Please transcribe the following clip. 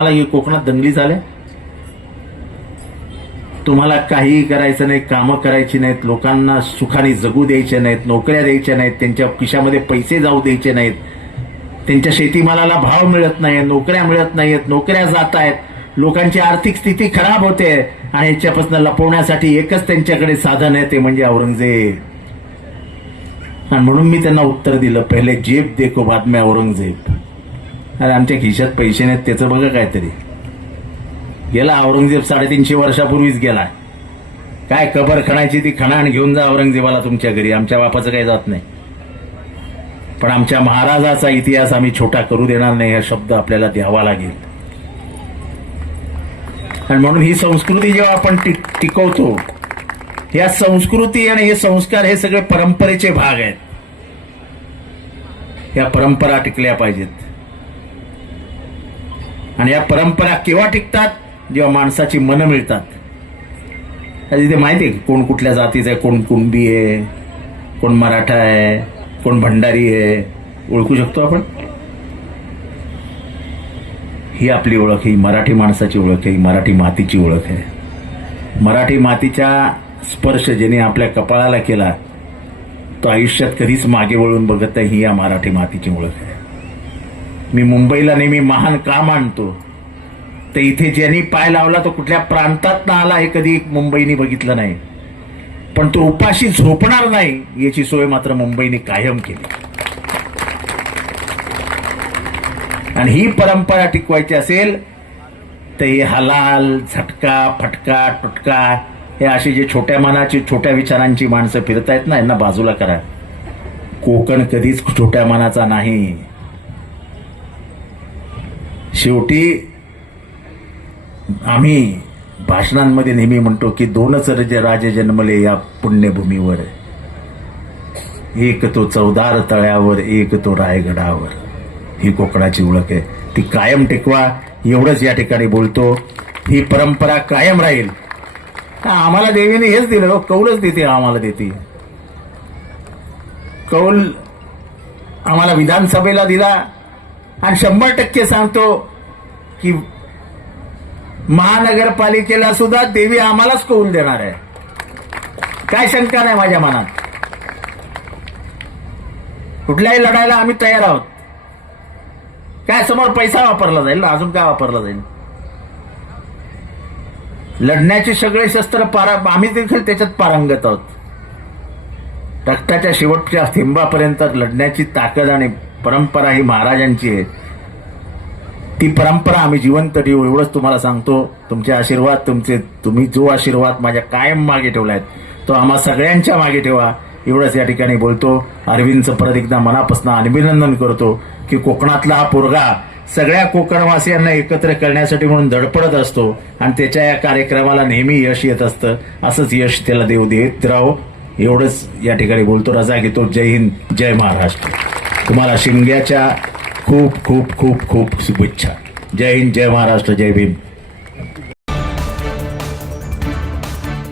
मला कोकणात दंगली झाल्या. तुम्हाला काहीही करायचं नाही, कामं करायची नाहीत, लोकांना सुखाने जगू द्यायचे नाहीत, नोकऱ्या द्यायच्या नाहीत, त्यांच्या खिशामध्ये पैसे जाऊ द्यायचे नाहीत, त्यांच्या शेतीमालाला भाव मिळत नाही, नोकऱ्या मिळत नाहीत, नोकऱ्या जात आहेत, लोकांची आर्थिक स्थिती खराब होते आणि याच्यापासून लपवण्यासाठी एकच त्यांच्याकडे साधन आहे, ते म्हणजे औरंगजेब. आणि म्हणून मी त्यांना उत्तर दिलं, पहिले जेब देखो बाद में औरंगजेब. अरे आमच्या खिशात पैसे नाहीत त्याचं बघा काहीतरी. गेला औरंगजेब 350 वर्षापूर्वीच गेला. काय कबर खणायची ती खणा आणि घेऊन जा औरंगजेबाला तुमच्या घरी, आमच्या बापाचं काही जात नाही. पण आमच्या महाराजाचा इतिहास आम्ही छोटा करू देणार नाही, हा शब्द आपल्याला द्यावा लागेल. आणि म्हणून ही संस्कृती जेव्हा आपण टिकवतो, या संस्कृती आणि हे संस्कार हे सगळे परंपरेचे भाग आहेत. या परंपरा टिकल्या पाहिजेत. आणि या परंपरा केव्हा टिकतात? जेव्हा माणसाची मनं मिळतात. तिथे माहिती आहे कोण कुठल्या जातीचं आहे, कोण कुणबी आहे, कोण मराठा आहे, कोण भंडारी आहे, ओळखू शकतो आपण. ही आपली ओळख, ही मराठी माणसाची ओळख आहे, ही मराठी मातीची ओळख आहे. मराठी मातीचा स्पर्श ज्याने आपल्या कपाळाला केला तो आयुष्यात कधीच मागे वळून बघत नाही. ही या मराठी मातीची ओळख आहे. मी मुंबईला नेहमी महान का मानतो, तर इथे ज्यांनी पाय लावला तो कुठल्या प्रांतात ना आला हे कधी मुंबईने बघितलं नाही, पण तो उपाशी झोपणार नाही याची सोय मात्र मुंबईने कायम केली. आणि ही परंपरा टिकवायची असेल तर हे हलाल, झटका, फटका, टुटका हे असे जे छोट्या मनाची, छोट्या विचारांची माणसं फिरतायत ना, यांना बाजूला करा. कोकण कधीच छोट्या मनाचा नाही. शेवटी आम्ही भाषणांमध्ये नेहमी म्हणतो की 2च राजे जन्मले या पुण्यभूमीवर, एक तो चौदार तळ्यावर, एक तो रायगडावर. ही कोकणाची ओळख आहे, ती कायम टिकवा एवढंच या ठिकाणी बोलतो. ही परंपरा कायम राहील. आम्हाला देवीने हेच दिलं, कौलच देते, आम्हाला देते कौल. आम्हाला विधानसभेला दिला आणि 100% सांगतो की महानगरपालिकेला सुद्धा देवी आम्हालाच कौल देणार आहे. काय शंका नाही माझ्या मनात. कुठल्याही लढायला आम्ही तयार आहोत. काय समोर पैसा वापरला जाईल, अजून काय वापरला जाईल? लढण्याचे सगळे शस्त्र आम्ही देखील त्याच्यात पारंगत आहोत. रक्ताच्या शेवटच्या थेंबापर्यंत लढण्याची ताकद आणि परंपरा ही महाराजांची आहे. ती परंपरा आम्ही जिवंत ठेवू एवढंच तुम्हाला सांगतो. तुमचे आशीर्वाद, तुम्ही जो आशीर्वाद माझ्या कायम मागे ठेवलायत तो आम्हा सगळ्यांच्या मागे ठेवा एवढंच या ठिकाणी बोलतो. अरविंदचं परत एकदा मनापासून अभिनंदन करतो की कोकणातला हा पोरगा सगळ्या कोकणवासियांना एकत्र करण्यासाठी म्हणून धडपडत असतो आणि त्याच्या या कार्यक्रमाला नेहमी यश येत असतं. असंच यश त्याला देव देत राहो एवढंच या ठिकाणी बोलतो. रजा घेतो. जय हिंद, जय महाराष्ट्र. तुम्हाला शिमग्याच्या खूप खूप खूप खूप शुभेच्छा. जय हिंद, जय महाराष्ट्र, जय भीम.